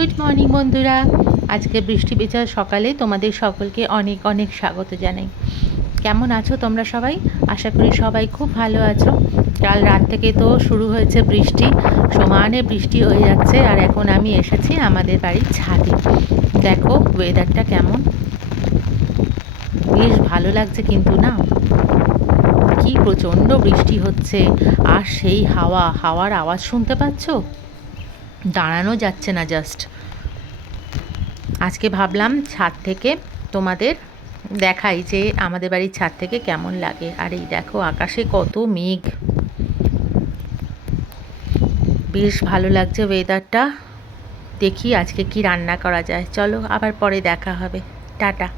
Good morning বন্ধুরা। আজকে বৃষ্টি ভেজা সকালে তোমাদের সকলকে অনেক অনেক স্বাগত জানাই। কেমন আছো তোমরা সবাই? আশা করি সবাই খুব ভালো আছো। কাল রাত থেকে তো শুরু হয়েছে বৃষ্টি, সমানে বৃষ্টি হয়ে যাচ্ছে। আর এখন আমি এসেছি আমাদের বাড়ির ছাদে। দেখো ওয়েদারটা কেমন, বেশ ভালো লাগছে কিন্তু না, কি প্রচণ্ড বৃষ্টি হচ্ছে। আর সেই হাওয়ার আওয়াজ শুনতে পাচ্ছো? দাঁড়ানো যাচ্ছে না জাস্ট। আজকে ভাবলাম ছাদ থেকে তোমাদের দেখাই যে আমাদের বাড়ির ছাদ থেকে কেমন লাগে। আর এই দেখো আকাশে কত মেঘ, বেশ ভালো লাগছে ওয়েদারটা। দেখি আজকে কি রান্না করা যায়। চলো আবার পরে দেখা হবে। টাটা।